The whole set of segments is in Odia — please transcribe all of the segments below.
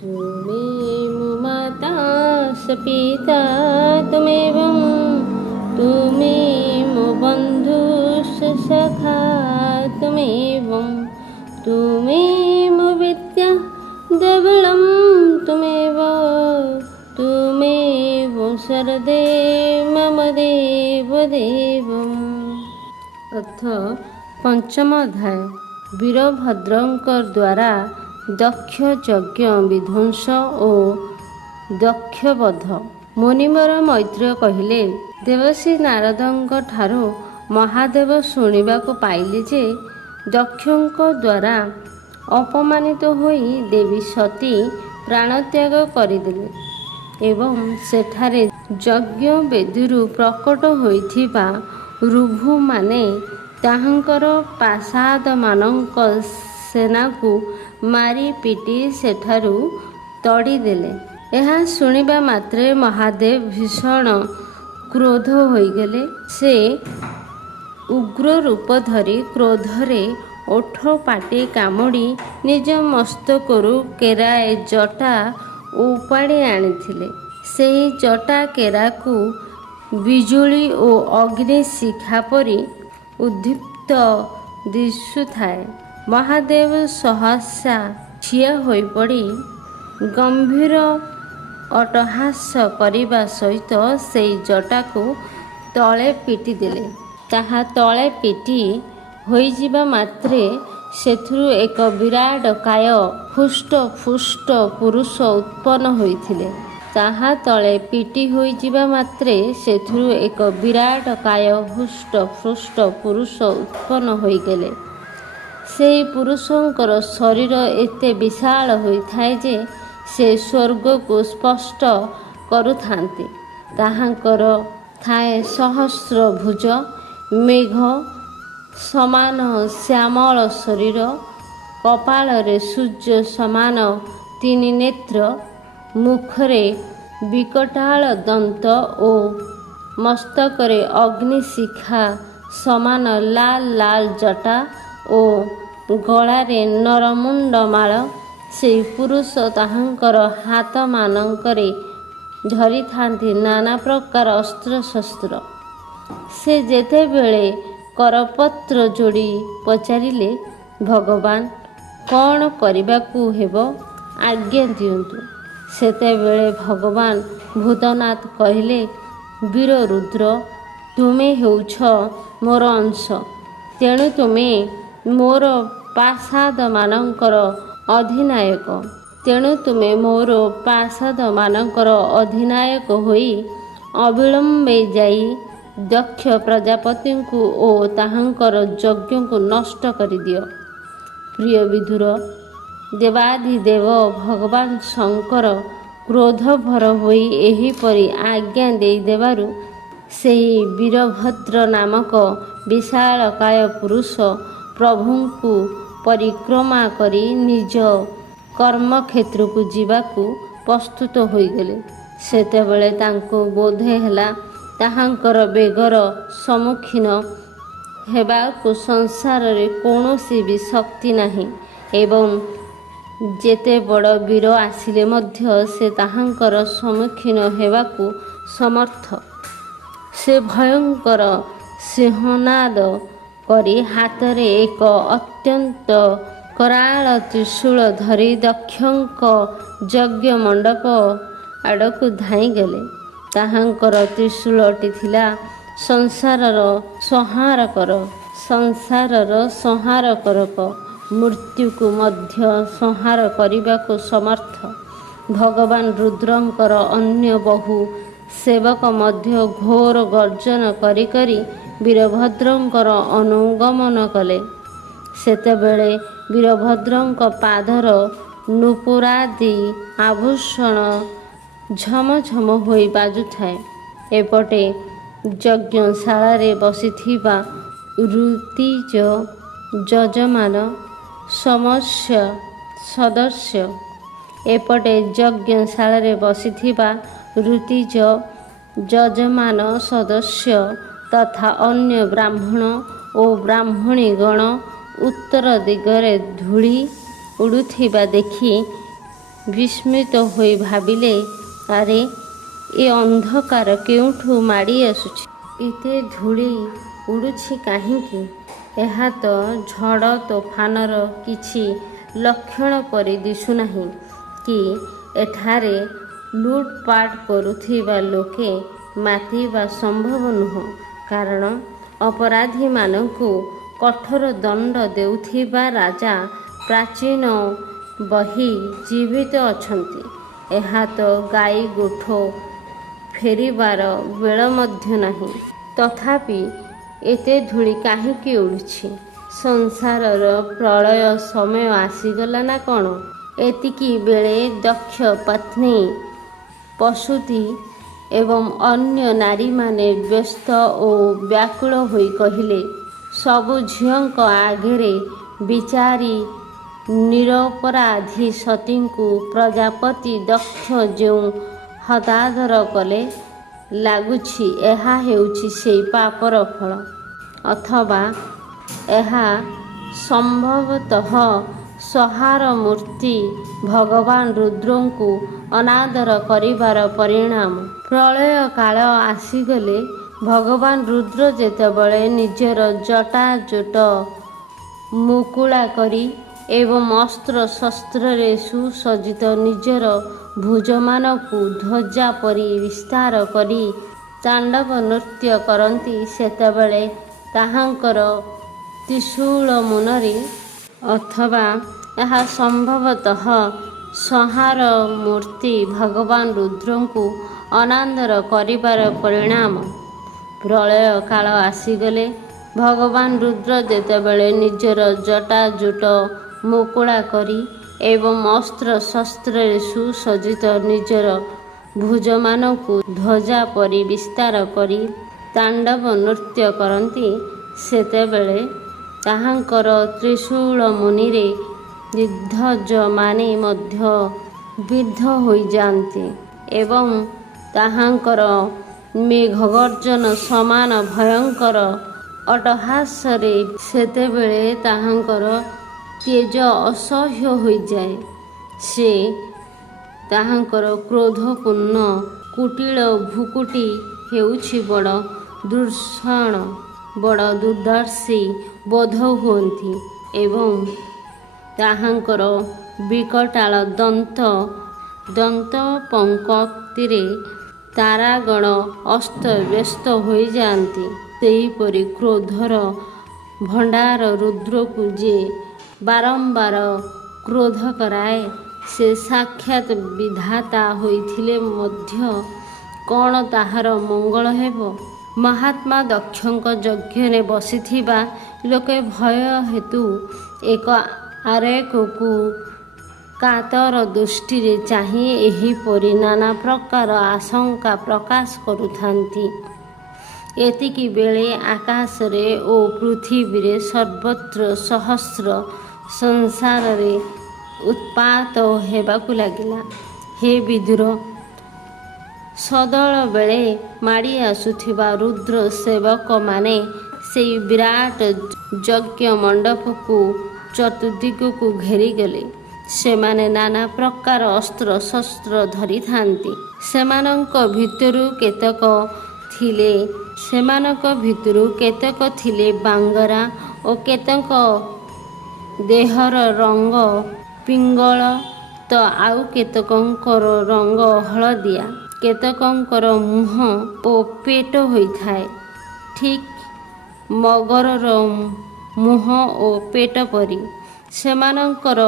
तुमेव माता स पिता तुमेवं तुमेव बन्धुश्च सखा तुमेवं तुमेव विद्या द्रविणं तुमेव शरदेव मम देवदेवम्। अर्थ पंचम अध्याय। वीरभद्रଙ୍କ द्वारा दक्ष यज्ञ विध्वंस ଓ ଦକ୍ଷବଧ। ମୁନିବର ମୈତ୍ରେୟ କହିଲେ, ଦେବର୍ଷି ନାରଦଙ୍କ ଠାରୁ ମହାଦେବ ଶୁଣିବାକୁ ପାଇଲେ ଯେ ଦକ୍ଷଙ୍କ ଦ୍ୱାରା ଅପମାନିତ ହୋଇ ଦେବୀ ସତୀ ପ୍ରାଣତ୍ୟାଗ କରିଦେଲେ ଏବଂ ସେଠାରେ ଯଜ୍ଞ ବେଦୀରୁ ପ୍ରକଟ ହୋଇଥିବା ଋଭୁମାନେ ତାହାଙ୍କର ପ୍ରାସାଦମାନଙ୍କ ସେନାକୁ ମାରି ପିଟି ସେଠାରୁ ତଡ଼ିଦେଲେ। ଏହା ଶୁଣିବା ମାତ୍ରେ ମହାଦେବ ଭୀଷଣ କ୍ରୋଧ ହୋଇଗଲେ। ସେ ଉଗ୍ର ରୂପ ଧରି କ୍ରୋଧରେ ଓଠ ପାଟି କାମୁଡ଼ି ନିଜ ମସ୍ତକରୁ କେରାଏ ଜଟା ଉପାଡ଼ି ଆଣିଥିଲେ। ସେହି ଜଟା କେରାକୁ ବିଜୁଳି ଓ ଅଗ୍ନି ଶିଖା ପରି ଉଦ୍ଦୀପ୍ତ ଦିଶୁଥାଏ। ମହାଦେବ ସହସା ଠିଆ ହୋଇପଡ଼ି ଗମ୍ଭୀର ଅଟ୍ଟହାସ କରିବା ସହିତ ସେହି ଜଟାକୁ ତଳେ ପିଟି ଦେଲେ। ତାହା ତଳେ ପିଟି ହୋଇଯିବା ମାତ୍ରେ ସେଥିରୁ ଏକ ବିରାଟକାୟ ହୃଷ୍ଟପୁଷ୍ଟ ପୁରୁଷ ଉତ୍ପନ୍ନ ହୋଇଥିଲେ। ତାହା ତଳେ ପିଟି ହୋଇଯିବା ମାତ୍ରେ ସେଥିରୁ ଏକ ବିରାଟକାୟ ହୃଷ୍ଟପୁଷ୍ଟ ପୁରୁଷ ଉତ୍ପନ୍ନ ହୋଇଗଲେ। ସେହି ପୁରୁଷଙ୍କର ଶରୀର ଏତେ ବିଶାଳ ହୋଇଥାଏ ଯେ ସେ ସ୍ୱର୍ଗକୁ ସ୍ପଷ୍ଟ କରୁଥାନ୍ତି। ତାହାଙ୍କର ଥାଏ ସହସ୍ର ଭୁଜ, ମେଘ ସମାନ ଶ୍ୟାମଳ ଶରୀର, କପାଳରେ ସୂର୍ଯ୍ୟ ସମାନ ତିନି ନେତ୍ର, ମୁଖରେ ବିକଟାଳ ଦନ୍ତ ଓ ମସ୍ତକରେ ଅଗ୍ନିଶିଖା ସମାନ ଲାଲ ଲାଲ ଜଟା ଓ ଗଳାରେ ନରମୁଣ୍ଡମାଳ। ସେହି ପୁରୁଷ ତାହାଙ୍କର ହାତମାନଙ୍କରେ ଧରିଥାନ୍ତି ନାନା ପ୍ରକାର ଅସ୍ତ୍ରଶସ୍ତ୍ର। ସେ ଯେତେବେଳେ କରପତ୍ର ଯୋଡ଼ି ପଚାରିଲେ, ଭଗବାନ କ'ଣ କରିବାକୁ ହେବ ଆଜ୍ଞା ଦିଅନ୍ତୁ। ସେତେବେଳେ ଭଗବାନ ଭୂତନାଥ କହିଲେ, ବୀର ରୁଦ୍ର, ତୁମେ ହେଉଛ ମୋର ଅଂଶ, ତେଣୁ ତୁମେ ମୋର ପ୍ରାସାଦମାନଙ୍କର ଅଧିନାୟକ। ତେଣୁ ତୁମେ ମୋର ପ୍ରାସାଦମାନଙ୍କର ଅଧିନାୟକ ହୋଇ ଅବିଳମ୍ବେ ଯାଇ ଦକ୍ଷ ପ୍ରଜାପତିଙ୍କୁ ଓ ତାହାଙ୍କର ଯଜ୍ଞକୁ ନଷ୍ଟ କରିଦିଅ। ପ୍ରିୟ ବିଦୁର, ଦେବାଧିଦେବ ଭଗବାନ ଶଙ୍କର କ୍ରୋଧଭର ହୋଇ ଏହିପରି ଆଜ୍ଞା ଦେଇଦେବାରୁ ସେହି ବୀରଭଦ୍ର ନାମକ ବିଶାଳକାୟ ପୁରୁଷ ପ୍ରଭୁଙ୍କୁ ପରିକ୍ରମା କରି ନିଜ କର୍ମକ୍ଷେତ୍ରକୁ ଯିବାକୁ ପ୍ରସ୍ତୁତ ହୋଇଗଲେ। ସେତେବେଳେ ତାଙ୍କୁ ବୋଧ ହେଲା ତାହାଙ୍କର ବେଗର ସମ୍ମୁଖୀନ ହେବାକୁ ସଂସାରରେ କୌଣସି ବି ଶକ୍ତି ନାହିଁ ଏବଂ ଯେତେ ବଡ଼ ବୀର ଆସିଲେ ମଧ୍ୟ ସେ ତାହାଙ୍କର ସମ୍ମୁଖୀନ ହେବାକୁ ସମର୍ଥ। ସେ ଭୟଙ୍କର ସିଂହନାଦ କରି ହାତରେ ଏକ ଅତ୍ୟନ୍ତ କରାଳ ତ୍ରିଶୂଳ ଧରି ଦକ୍ଷଙ୍କ ଯଜ୍ଞ ମଣ୍ଡପ ଆଡ଼କୁ ଧାଇଁଗଲେ। ତାହାଙ୍କର ତ୍ରିଶୂଳଟି ଥିଲା ସଂସାରର ସଂହାରକରକ, ମୃତ୍ୟୁକୁ ମଧ୍ୟ ସଂହାର କରିବାକୁ ସମର୍ଥ। ଭଗବାନ ରୁଦ୍ରଙ୍କର ଅନ୍ୟ ବହୁ ସେବକ ମଧ୍ୟ ଘୋର ଗର୍ଜନ କରି କରି ବୀରଭଦ୍ରଙ୍କର ଅନୁଗମନ କଲେ। ସେତେବେଳେ ବୀରଭଦ୍ରଙ୍କ ପାଦର ନୂପୁରାଦି ଆଭୂଷଣ ଝମ ଝମ ହୋଇ ବାଜୁଥାଏ। ଏପଟେ ଯଜ୍ଞଶାଳାରେ ବସିଥିବା ଋତିଜ ଯଜମାନ ସଦସ୍ୟ ଏପଟେ ଯଜ୍ଞଶାଳାରେ ବସିଥିବା ଋତିଜ ଯଜମାନ ସଦସ୍ୟ ତଥା ଅନ୍ୟ ବ୍ରାହ୍ମଣ ଓ ବ୍ରାହ୍ମଣୀଗଣ ଉତ୍ତର ଦିଗରେ ଧୂଳି ଉଡ଼ୁଥିବା ଦେଖି ବିସ୍ମିତ ହୋଇ ଭାବିଲେ, ଆରେ ଏ ଅନ୍ଧକାର କେଉଁଠୁ ମାଡ଼ି ଆସୁଛି? ଏତେ ଧୂଳି ଉଡ଼ୁଛି କାହିଁକି? ଏହା ତ ଝଡ଼ ତୋଫାନର କିଛି ଲକ୍ଷଣ ପରି ଦିଶୁନାହିଁ କି ଏଠାରେ ଲୁଟ୍ପାଟ୍ କରୁଥିବା ଲୋକେ ମାତିବା ସମ୍ଭବ ନୁହେଁ। କାରଣ ଅପରାଧୀମାନଙ୍କୁ କଠୋର ଦଣ୍ଡ ଦେଉଥିବା ରାଜା ପ୍ରାଚୀନ ବହି ଜୀବିତ ଅଛନ୍ତି। ଏହା ତ ଗାଈ ଗୋଠ ଫେରିବାର ବେଳ ମଧ୍ୟ ନାହିଁ। ତଥାପି ଏତେ ଧୂଳି କାହିଁକି ଉଡ଼ୁଛି? ସଂସାରର ପ୍ରଳୟ ସମୟ ଆସିଗଲା ନା କ'ଣ? ଏତିକି ବେଳେ ଦକ୍ଷ ପତ୍ନୀ ପ୍ରସୂତି ଏବଂ ଅନ୍ୟ ନାରୀମାନେ ବ୍ୟସ୍ତ ଓ ବ୍ୟାକୁଳ ହୋଇ କହିଲେ, ସବୁ ଝିଅଙ୍କ ଆଗରେ ବିଚାରୀ ନିରପରାଧୀ ସତୀଙ୍କୁ ପ୍ରଜାପତି ଦକ୍ଷ ଯେଉଁ ହତାଦର କଲେ, ଲାଗୁଛି ଏହା ହେଉଛି ସେହି ପାପର ଫଳ। ଅଥବା ଏହା ସମ୍ଭବତଃ ସଂହାର ମୂର୍ତ୍ତି ଭଗବାନ ରୁଦ୍ରଙ୍କୁ ଅନାଦର କରିବାର ପରିଣାମ। ପ୍ରଳୟ କାଳ ଆସିଗଲେ ଭଗବାନ ରୁଦ୍ର ଯେତେବେଳେ ନିଜର ଜଟାଜୁଟ ମୁକୁଳା କରି ଏବଂ ଅସ୍ତ୍ର ଶସ୍ତ୍ରରେ ସୁସଜ୍ଜିତ ନିଜର ଭୁଜମାନଙ୍କୁ ଧ୍ୱଜା ପରି ବିସ୍ତାର କରି ତାଣ୍ଡବ ନୃତ୍ୟ କରନ୍ତି, ସେତେବେଳେ ତାହାଙ୍କର ତ୍ରିଶୂଳ ମୁନରେ ଅଥବା ଏହା ସମ୍ଭବତଃ ସଂହାର ମୂର୍ତ୍ତି ଭଗବାନ ରୁଦ୍ରଙ୍କୁ ଅନାଦର କରିବାର ପରିଣାମ। ପ୍ରଳୟ କାଳ ଆସିଗଲେ ଭଗବାନ ରୁଦ୍ର ଯେତେବେଳେ ନିଜର ଜଟାଜୁଟ ମୁକୁଳା କରି ଏବଂ ଅସ୍ତ୍ର ଶସ୍ତ୍ରରେ ସୁସଜ୍ଜିତ ନିଜର ଭୁଜମାନଙ୍କୁ ଧ୍ୱଜା ପରି ବିସ୍ତାର କରି ତାଣ୍ଡବ ନୃତ୍ୟ କରନ୍ତି, ସେତେବେଳେ ତାହାଙ୍କର ତ୍ରିଶୂଳ ମୁନିରେ ଦିଗ୍ଗଜମାନେ ମଧ୍ୟ ବିଦ୍ଧ ହୋଇଯାଆନ୍ତି ଏବଂ ତାହାଙ୍କର ମେଘଗର୍ଜନ ସମାନ ଭୟଙ୍କର ଅଟ୍ଟହାସରେ ସେତେବେଳେ ତାହାଙ୍କର ତେଜ ଅସହ୍ୟ ହୋଇଯାଏ। ସେ ତାହାଙ୍କର କ୍ରୋଧପୂର୍ଣ୍ଣ କୁଟିଳ ଭ୍ରୁକୁଟି ହେଉଛି ବଡ଼ ଦୂଷଣ, ବଡ଼ ଦୁର୍ଦ୍ଦର୍ଶୀ ବୋଧ ହୁଅନ୍ତି ଏବଂ ତାହାଙ୍କର ବିକଟାଳ ଦନ୍ତ ପଙ୍କକ୍ତିରେ ତାରାଗଣ ଅସ୍ତବ୍ୟସ୍ତ ହୋଇଯାଆନ୍ତି। ସେହିପରି କ୍ରୋଧର ଭଣ୍ଡାର ରୁଦ୍ରକୁ ଯେ ବାରମ୍ବାର କ୍ରୋଧ କରାଏ, ସେ ସାକ୍ଷାତ ବିଧାତା ହୋଇଥିଲେ ମଧ୍ୟ କ'ଣ ତାହାର ମଙ୍ଗଳ ହେବ? ମହାତ୍ମା ଦକ୍ଷଙ୍କ ଯଜ୍ଞରେ ବସିଥିବା ଲୋକେ ଭୟ ହେତୁ ଏକ ଆରେକକୁ କାତର ଦୃଷ୍ଟିରେ ଚାହିଁ ଏହିପରି ନାନା ପ୍ରକାର ଆଶଙ୍କା ପ୍ରକାଶ କରୁଥାନ୍ତି। ଏତିକି ବେଳେ ଆକାଶରେ ଓ ପୃଥିବୀରେ ସର୍ବତ୍ର ସହସ୍ର ସଂସାରରେ ଉତ୍ପାତ ହେବାକୁ ଲାଗିଲା। ହେ ବିଦୁର, ସଦଳ ବେଳେ ମାଡ଼ି ଆସୁଥିବା ରୁଦ୍ର ସେବକମାନେ ସେହି ବିରାଟ ଯଜ୍ଞ ମଣ୍ଡପକୁ ଚତୁର୍ଦିଗକୁ ଘେରିଗଲେ। ସେମାନେ ନାନା ପ୍ରକାର ଅସ୍ତ୍ର ଶସ୍ତ୍ର ଧରିଥାନ୍ତି। ସେମାନଙ୍କ ଭିତରୁ କେତେକ ଥିଲେ ବାଙ୍ଗରା ଓ କେତେକ ଦେହର ରଙ୍ଗ ପିଙ୍ଗଳ, ତ ଆଉ କେତେକଙ୍କର ରଙ୍ଗ ହଳଦିଆ। କେତେକଙ୍କର ମୁହଁ ଓ ପେଟ ହୋଇଥାଏ ଠିକ୍ ମଗରର ମୁହଁ ଓ ପେଟ ପରି। ସେମାନଙ୍କର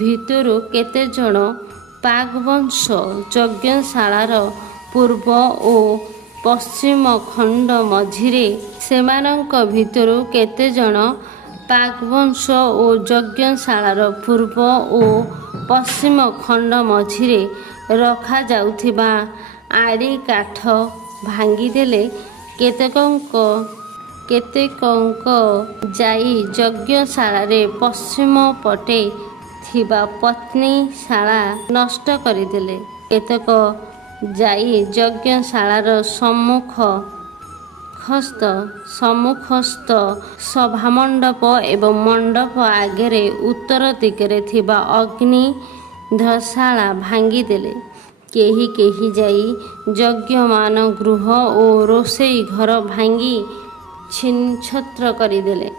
ଭିତରୁ କେତେଜଣ ପାଗବଂଶ ଯଜ୍ଞଶାଳାର ପୂର୍ବ ଓ ପଶ୍ଚିମ ଖଣ୍ଡ ମଝିରେ ସେମାନଙ୍କ ଭିତରୁ କେତେଜଣ ପାଗବଂଶ ଓ ଯଜ୍ଞଶାଳାର ପୂର୍ବ ଓ ପଶ୍ଚିମ ଖଣ୍ଡ ମଝିରେ ରଖାଯାଉଥିବା ଆଡ଼ି କାଠ ଭାଙ୍ଗିଦେଲେ କେତେକଙ୍କ ଯାଇ ଯଜ୍ଞଶାଳାରେ ପଶ୍ଚିମ ପଟେ ଥିବା ପତ୍ନୀଶାଳା ନଷ୍ଟ କରିଦେଲେ। କେତେକ ଯାଇ ଯଜ୍ଞଶାଳାର ସମ୍ମୁଖସ୍ଥ ସଭାମଣ୍ଡପ ଏବଂ ମଣ୍ଡପ ଆଗରେ ଉତ୍ତର ଦିଗରେ ଥିବା ଅଗ୍ନି ଧଶାଳା ଭାଙ୍ଗିଦେଲେ। କେହି କେହି ଯାଇ ଯଜ୍ଞମାନ ଗୃହ ଓ ରୋଷେଇ ଘର ଭାଙ୍ଗି ଛିନ୍ଛତ୍ର କରିଦେଲେ।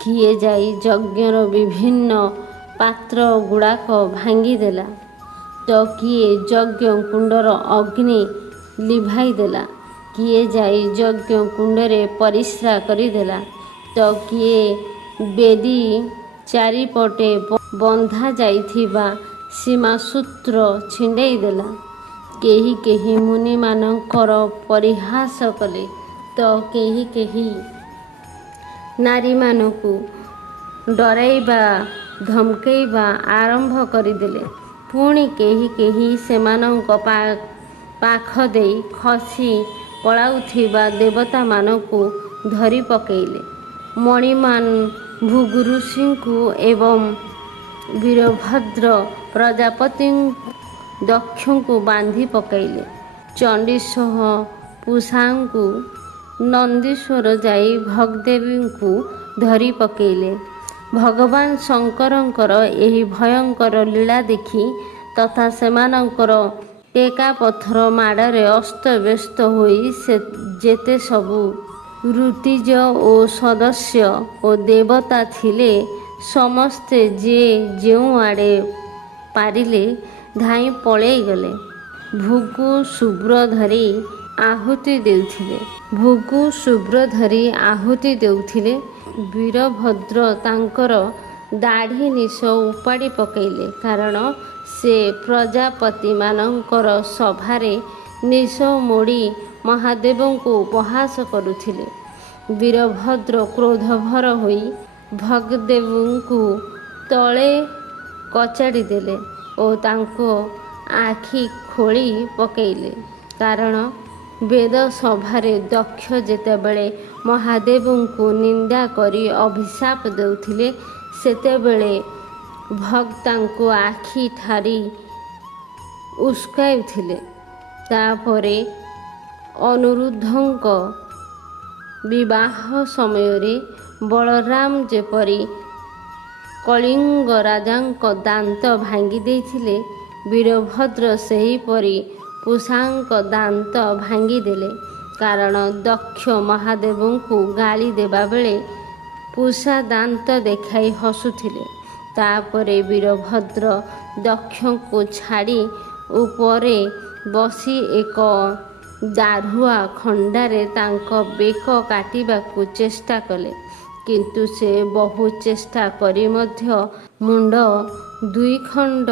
କିଏ ଯାଇ ଯଜ୍ଞର ବିଭିନ୍ନ ପାତ୍ର ଗୁଡ଼ାକ ଭାଙ୍ଗିଦେଲା, ତ କିଏ ଯଜ୍ଞ କୁଣ୍ଡର ଅଗ୍ନି ଲିଭାଇ ଦେଲା। କିଏ ଯାଇ ଯଜ୍ଞ କୁଣ୍ଡରେ ପରିସ୍ରା କରିଦେଲା, ତ କିଏ ବେଦୀ ଚାରିପଟେ ବନ୍ଧା ଯାଇଥିବା ସୀମାସୂତ୍ର ଛିଣ୍ଡେଇ ଦେଲା। କେହି କେହି ମୁନିମାନଙ୍କର ପରିହାସ କଲେ, ତ କେହି କେହି ନାରୀମାନଙ୍କୁ ଡରାଇବା ଧମକେଇବା ଆରମ୍ଭ କରିଦେଲେ। ପୁଣି କେହି କେହି ସେମାନଙ୍କ ପାଖ ଦେଇ ଖସି ପଳାଉଥିବା ଦେବତାମାନଙ୍କୁ ଧରି ପକାଇଲେ। ମଣିମାନ ଭୃଗୁଋଷିଙ୍କୁ ଏବଂ ବୀରଭଦ୍ର ପ୍ରଜାପତି ଦକ୍ଷଙ୍କୁ ବାନ୍ଧି ପକାଇଲେ। ଚଣ୍ଡୀସହ ପୂଷାଙ୍କୁ ନନ୍ଦୀଶ୍ୱର ଯାଇ ଭଗଦେବୀଙ୍କୁ ଧରି ପକାଇଲେ। ଭଗବାନ ଶଙ୍କରଙ୍କର ଏହି ଭୟଙ୍କର ଲୀଳା ଦେଖି ତଥା ସେମାନଙ୍କର ଟେକା ପଥର ମାଡ଼ରେ ଅସ୍ତବ୍ୟସ୍ତ ହୋଇ ଯେତେ ସବୁ ଋତିଜ ଓ ସଦସ୍ୟ ଓ ଦେବତା ଥିଲେ, ସମସ୍ତେ ଯେ ଯେଉଁଆଡ଼େ ପାରିଲେ ଧାଇଁ ପଳାଇଗଲେ। ଭୃଗୁ ଶୁଭ୍ର ଧରି ଆହୁତି ଦେଉଥିଲେ। ବୀରଭଦ୍ର ତାଙ୍କର ଦାଢ଼ି ନିଶ ଉପାଡ଼ି ପକାଇଲେ, କାରଣ ସେ ପ୍ରଜାପତିମାନଙ୍କର ସଭାରେ ନିଶ ମୋଡ଼ି ମହାଦେବଙ୍କୁ ଉପହାସ କରୁଥିଲେ। ବୀରଭଦ୍ର କ୍ରୋଧଭର ହୋଇ ଭଗଦେବଙ୍କୁ ତଳେ କଚାଡ଼ି ଦେଲେ ଓ ତାଙ୍କ ଆଖି ଖୋଳି ପକାଇଲେ। କାରଣ ବେଦସଭାରେ ଦକ୍ଷ ଯେତେବେଳେ ମହାଦେବଙ୍କୁ ନିନ୍ଦା କରି ଅଭିଶାପ ଦେଉଥିଲେ, ସେତେବେଳେ ଭଗ ତାଙ୍କୁ ଆଖି ଠାରି ଉସ୍କାଉଥିଲେ। ତାପରେ ଅନିରୁଦ୍ଧଙ୍କ ବିବାହ ସମୟରେ ବଳରାମ ଯେପରି କଳିଙ୍ଗ ରାଜାଙ୍କ ଦାନ୍ତ ଭାଙ୍ଗି ଦେଇଥିଲେ, ବୀରଭଦ୍ର ସେହିପରି ପୂଷାଙ୍କ ଦାନ୍ତ ଭାଙ୍ଗିଦେଲେ। କାରଣ ଦକ୍ଷ ମହାଦେବଙ୍କୁ ଗାଳି ଦେବାବେଳେ ପୂଷା ଦାନ୍ତ ଦେଖାଇ ହସୁଥିଲେ। ତାପରେ ବୀରଭଦ୍ର ଦକ୍ଷଙ୍କୁ ଛାଡ଼ି ଉପରେ ବସି ଏକ ଦାଢୁଆ ଖଣ୍ଡାରେ ତାଙ୍କ ବେକ କାଟିବାକୁ ଚେଷ୍ଟା କଲେ। କିନ୍ତୁ ସେ ବହୁ ଚେଷ୍ଟା କରି ମଧ୍ୟ ମୁଣ୍ଡ ଦୁଇଖଣ୍ଡ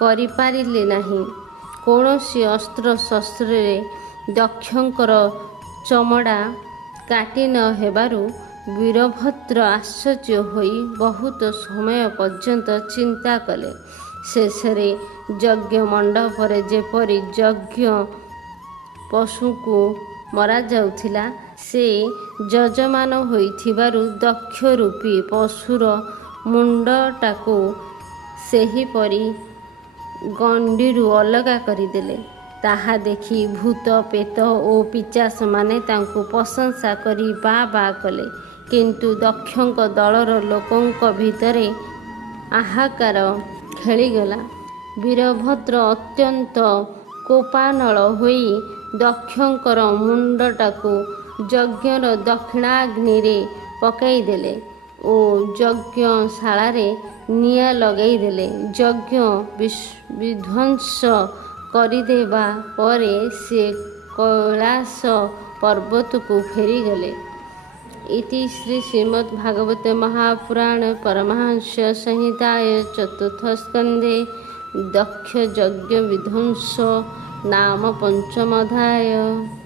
କରିପାରିଲେ ନାହିଁ। କୌଣସି ଅସ୍ତ୍ରଶସ୍ତ୍ରରେ ଦକ୍ଷଙ୍କର ଚମଡ଼ା କାଟି ନ ହେବାରୁ ବୀରଭଦ୍ର ଆଶ୍ଚର୍ଯ୍ୟ ହୋଇ ବହୁତ ସମୟ ପର୍ଯ୍ୟନ୍ତ ଚିନ୍ତା କଲେ। ଶେଷରେ ଯଜ୍ଞ ମଣ୍ଡପରେ ଯେପରି ଯଜ୍ଞ ପଶୁଙ୍କୁ ମରାଯାଉଥିଲା, ସେ ଯଜମାନ ହୋଇଥିବାରୁ ଦକ୍ଷ ରୂପୀ ପଶୁର ମୁଣ୍ଡଟାକୁ ସେହିପରି ଗଣ୍ଡିରୁ ଅଲଗା କରିଦେଲେ। ତାହା ଦେଖି ଭୂତ ପ୍ରେତ ଓ ପିଶାଚମାନେ ତାଙ୍କୁ ପ୍ରଶଂସା କରି ବା ବା କଲେ। କିନ୍ତୁ ଦକ୍ଷଙ୍କ ଦଳର ଲୋକଙ୍କ ଭିତରେ ହାହାକାର ଖେଳିଗଲା। ବୀରଭଦ୍ର ଅତ୍ୟନ୍ତ କୋପାନଳ ହୋଇ ଦକ୍ଷଙ୍କର ମୁଣ୍ଡଟାକୁ ଯଜ୍ଞର ଦକ୍ଷିଣାଗ୍ନିରେ ପକାଇଦେଲେ ଓ ଯଜ୍ଞଶାଳାରେ ନିଆଁ ଲଗାଇଦେଲେ। ଯଜ୍ଞ ବିଧ୍ୱଂସ କରିଦେବା ପରେ ସେ କୈଳାସ ପର୍ବତକୁ ଫେରିଗଲେ। ଇତି ଶ୍ରୀ ଶ୍ରୀମଦ୍ଭାଗବତେ ମହାପୁରାଣେ ପରମହଂସ ସଂହିତାୟେ ଚତୁର୍ଥ ସ୍କନ୍ଧେ ଦକ୍ଷ ଯଜ୍ଞ ବିଧ୍ୱଂସ ନାମ ପଞ୍ଚମ ଅଧ୍ୟାୟ।